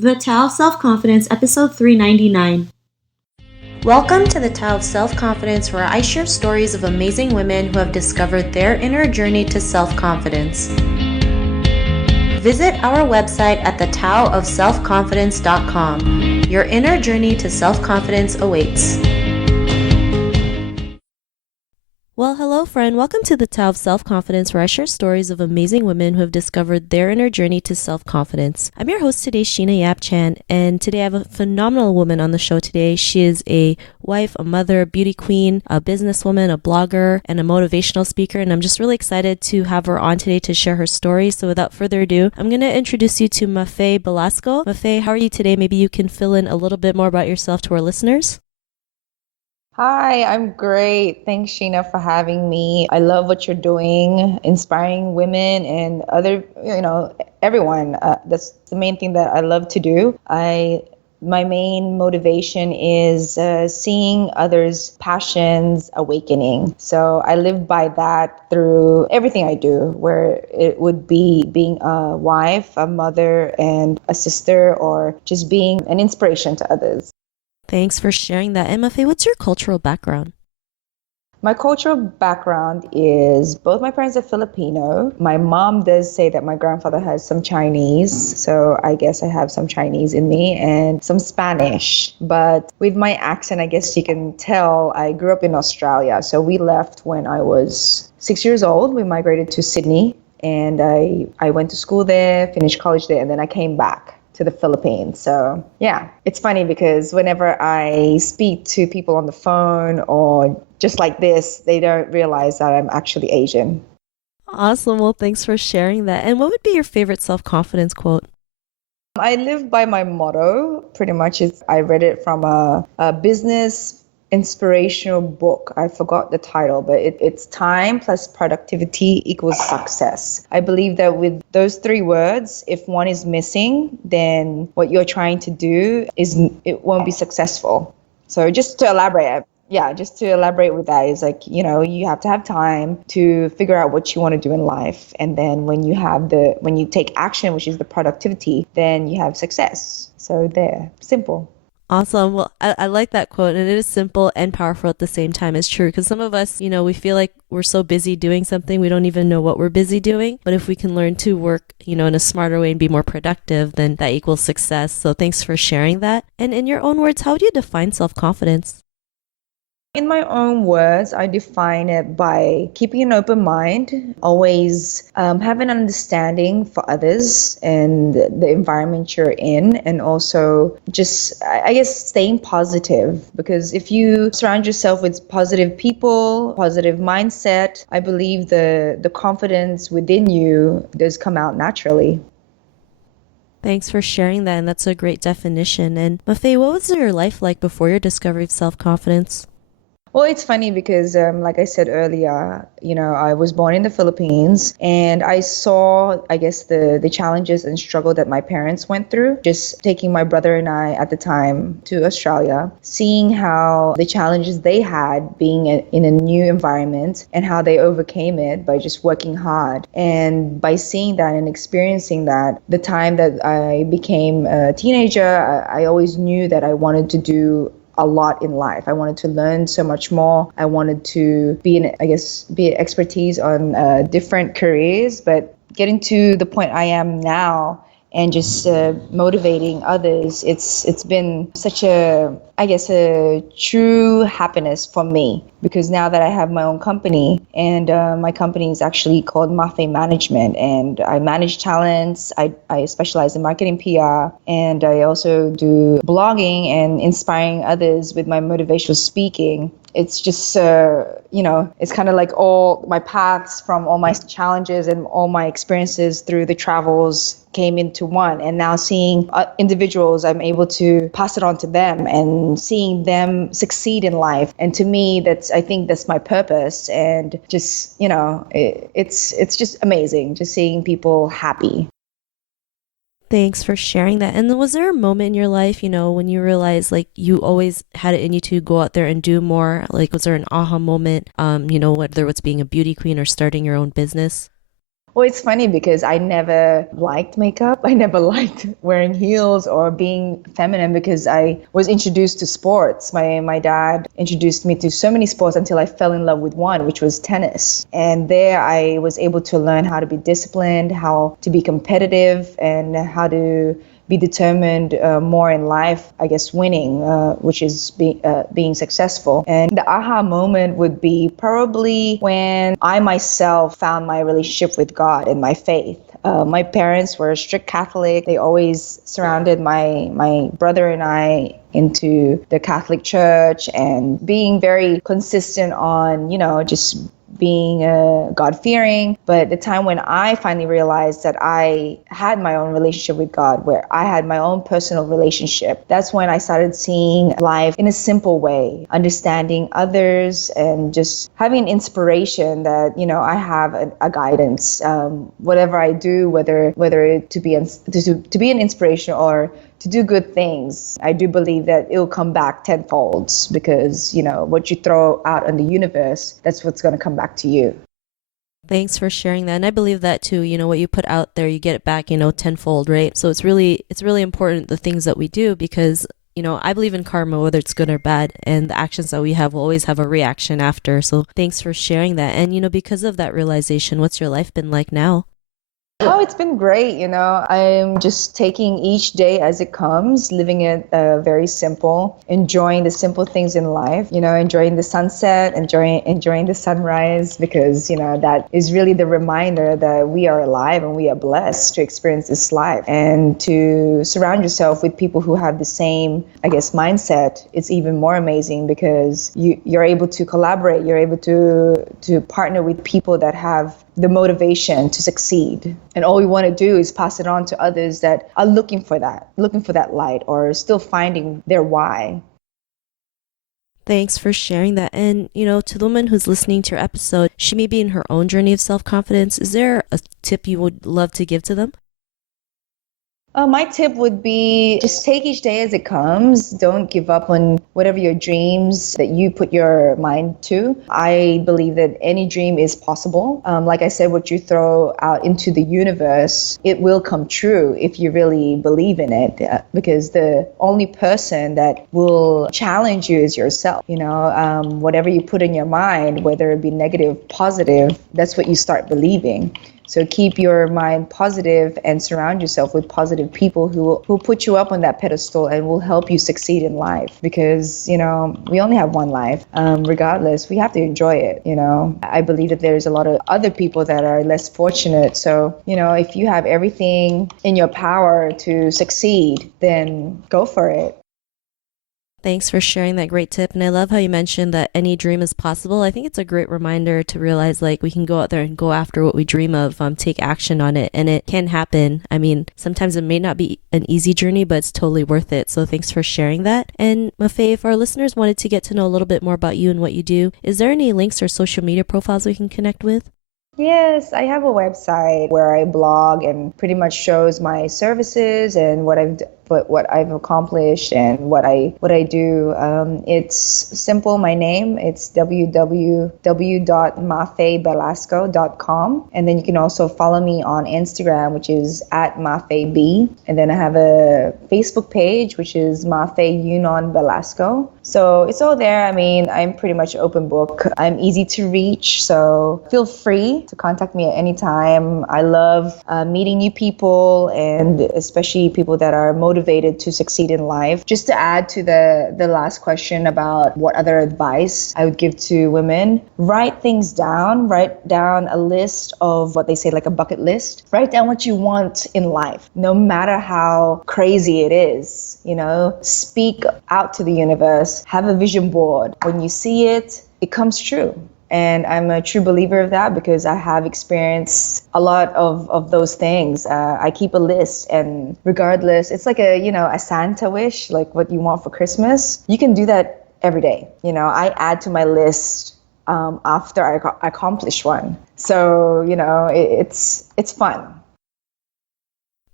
The Tao of Self-Confidence, episode 399. Welcome to the Tao of Self-Confidence, where I share stories of amazing women who have discovered their inner journey to self-confidence. Visit our website at thetaoofselfconfidence.com. Your inner journey to self-confidence awaits. Well, hello friend. Welcome to the Tao of Self-Confidence, where I share stories of amazing women who have discovered their inner journey to self-confidence. I'm your host today, Sheena Yap Chan, and today I have a phenomenal woman on the show today. She is a wife, a mother, a beauty queen, a businesswoman, a blogger, and a motivational speaker, and I'm just really excited to have her on today to share her story. So without further ado, I'm going to introduce you to Mafae Belasco. Mafae, how are you today? Maybe you can fill in a little bit more about yourself to our listeners. Hi, I'm great. Thanks, Sheena, for having me. I love what you're doing, inspiring women and everyone. That's the main thing that I love to do. My main motivation is seeing others' passions awakening. So I live by that through everything I do, where it would be being a wife, a mother, and a sister, or just being an inspiration to others. Thanks for sharing that. And Mafae, what's your cultural background? My cultural background is both my parents are Filipino. My mom does say that my grandfather has some Chinese, so I guess I have some Chinese in me, and some Spanish. But with my accent, I guess you can tell I grew up in Australia. So we left when I was 6 years old. We migrated to Sydney, and I went to school there, finished college there, and then I came back to the Philippines. So yeah, it's funny because whenever I speak to people on the phone or just like this, they don't realize that I'm actually Asian. Awesome. Well, thanks for sharing that. And what would be your favorite self-confidence quote? I live by my motto, pretty much. I read it from a business inspirational book. I forgot the title, but it's time plus productivity equals success. I believe that with those three words, if one is missing, then what you're trying to do it won't be successful. So just to elaborate, with that is like, you have to have time to figure out what you want to do in life. And then when you take action, which is the productivity, then you have success. So there, simple. Awesome. Well, I like that quote, and it is simple and powerful at the same time. It's true, because some of us, we feel like we're so busy doing something, we don't even know what we're busy doing. But if we can learn to work, in a smarter way and be more productive, then that equals success. So thanks for sharing that. And in your own words, how would you define self-confidence? In my own words, I define it by keeping an open mind, always have an understanding for others and the environment you're in, and also just, I guess, staying positive. Because if you surround yourself with positive people, positive mindset, I believe the confidence within you does come out naturally. Thanks for sharing that, and that's a great definition. And Mafae, what was your life like before your discovery of self-confidence? Well, it's funny because, like I said earlier, I was born in the Philippines, and I saw, I guess, the challenges and struggle that my parents went through, just taking my brother and I at the time to Australia, seeing how the challenges they had being in a new environment and how they overcame it by just working hard. And by seeing that and experiencing that, the time that I became a teenager, I always knew that I wanted to do a lot in life. I wanted to learn so much more. I wanted to be an expertise on different careers, but getting to the point I am now and just motivating others, it's been such a true happiness for me, because now that I have my own company, and my company is actually called Mafae Management, and I manage talents, I specialize in marketing PR, and I also do blogging and inspiring others with my motivational speaking. It's just, it's kind of like all my paths from all my challenges and all my experiences through the travels came into one. And now seeing individuals, I'm able to pass it on to them and seeing them succeed in life. And to me, I think that's my purpose. And just, it's just amazing just seeing people happy. Thanks for sharing that. And was there a moment in your life, when you realized like you always had it in you to go out there and do more? Like, was there an aha moment, whether it's being a beauty queen or starting your own business? Well, it's funny because I never liked makeup. I never liked wearing heels or being feminine because I was introduced to sports. My dad introduced me to so many sports until I fell in love with one, which was tennis. And there I was able to learn how to be disciplined, how to be competitive, and how to be determined more in life, I guess, winning, which is being successful. And the aha moment would be probably when I myself found my relationship with God and my faith. My parents were strict Catholic. They always surrounded my brother and I into the Catholic Church and being very consistent on, just being God-fearing. But the time when I finally realized that I had my own relationship with God, where I had my own personal relationship, that's when I started seeing life in a simple way, understanding others and just having an inspiration that, I have a guidance. Whatever I do, whether to be an inspiration or to do good things, I do believe that it'll come back tenfold because, what you throw out in the universe, that's what's going to come back to you. Thanks for sharing that. And I believe that too, what you put out there, you get it back, tenfold, right? So it's really important, the things that we do, because, I believe in karma, whether it's good or bad, and the actions that we have will always have a reaction after. So thanks for sharing that. And, because of that realization, what's your life been like now? Oh, it's been great. I'm just taking each day as it comes, living it very simple, enjoying the simple things in life, enjoying the sunset, enjoying the sunrise, because, that is really the reminder that we are alive and we are blessed to experience this life, and to surround yourself with people who have the same, I guess, mindset. It's even more amazing because you're able to collaborate. You're able to partner with people that have the motivation to succeed. And all we want to do is pass it on to others that are looking for that light or still finding their why. Thanks for sharing that. And, to the woman who's listening to your episode, she may be in her own journey of self-confidence. Is there a tip you would love to give to them? My tip would be just take each day as it comes. Don't give up on whatever your dreams that you put your mind to. I believe that any dream is possible. Like I said, what you throw out into the universe, it will come true if you really believe in it, because the only person that will challenge you is yourself. Whatever you put in your mind, whether it be negative, positive, that's what you start believing. So keep your mind positive and surround yourself with positive people who put you up on that pedestal and will help you succeed in life. Because, we only have one life. Regardless, we have to enjoy it. I believe that there's a lot of other people that are less fortunate. So, if you have everything in your power to succeed, then go for it. Thanks for sharing that great tip. And I love how you mentioned that any dream is possible. I think it's a great reminder to realize we can go out there and go after what we dream of, take action on it, and it can happen. I mean, sometimes it may not be an easy journey, but it's totally worth it. So thanks for sharing that. And Mafae, if our listeners wanted to get to know a little bit more about you and what you do, is there any links or social media profiles we can connect with? Yes, I have a website where I blog and pretty much shows my services and what I've accomplished and what I do. It's simple. My name. It's www.mafebelasco.com, and then you can also follow me on Instagram, which is @MafeB, and then I have a Facebook page, which is Mafae Belasco. So it's all there. I mean, I'm pretty much open book. I'm easy to reach, so feel free to contact me at any time. I love meeting new people, and especially people that are motivated to succeed in life. Just to add to the last question about what other advice I would give to women, write things down. Write down a list of what they say, like a bucket list. Write down what you want in life, no matter how crazy it is. Speak out to the universe. Have a vision board. When you see it, it comes true. And I'm a true believer of that because I have experienced a lot of those things. I keep a list, and regardless, it's like a Santa wish, like what you want for Christmas. You can do that every day. I add to my list after I accomplish one. So, it's fun.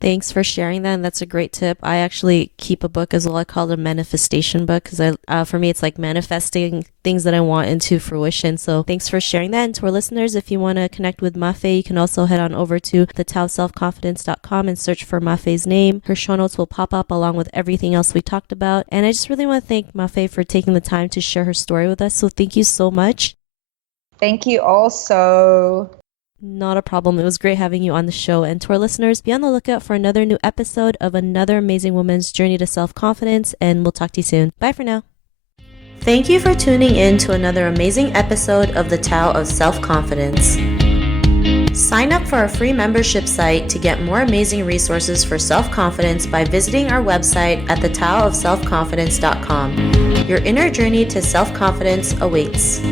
Thanks for sharing that. And that's a great tip. I actually keep a book as well. I call it a manifestation book because for me, it's like manifesting things that I want into fruition. So thanks for sharing that. And to our listeners, if you want to connect with Mafae, you can also head on over to thetowselfconfidence.com and search for Mafe's name. Her show notes will pop up along with everything else we talked about. And I just really want to thank Mafae for taking the time to share her story with us. So thank you so much. Thank you also. Not a problem. It was great having you on the show. And to our listeners, be on the lookout for another new episode of another amazing woman's journey to self-confidence. And we'll talk to you soon. Bye for now. Thank you for tuning in to another amazing episode of the Tao of Self-Confidence. Sign up for our free membership site to get more amazing resources for self-confidence by visiting our website at thetowofselfconfidence.com. Your inner journey to self-confidence awaits.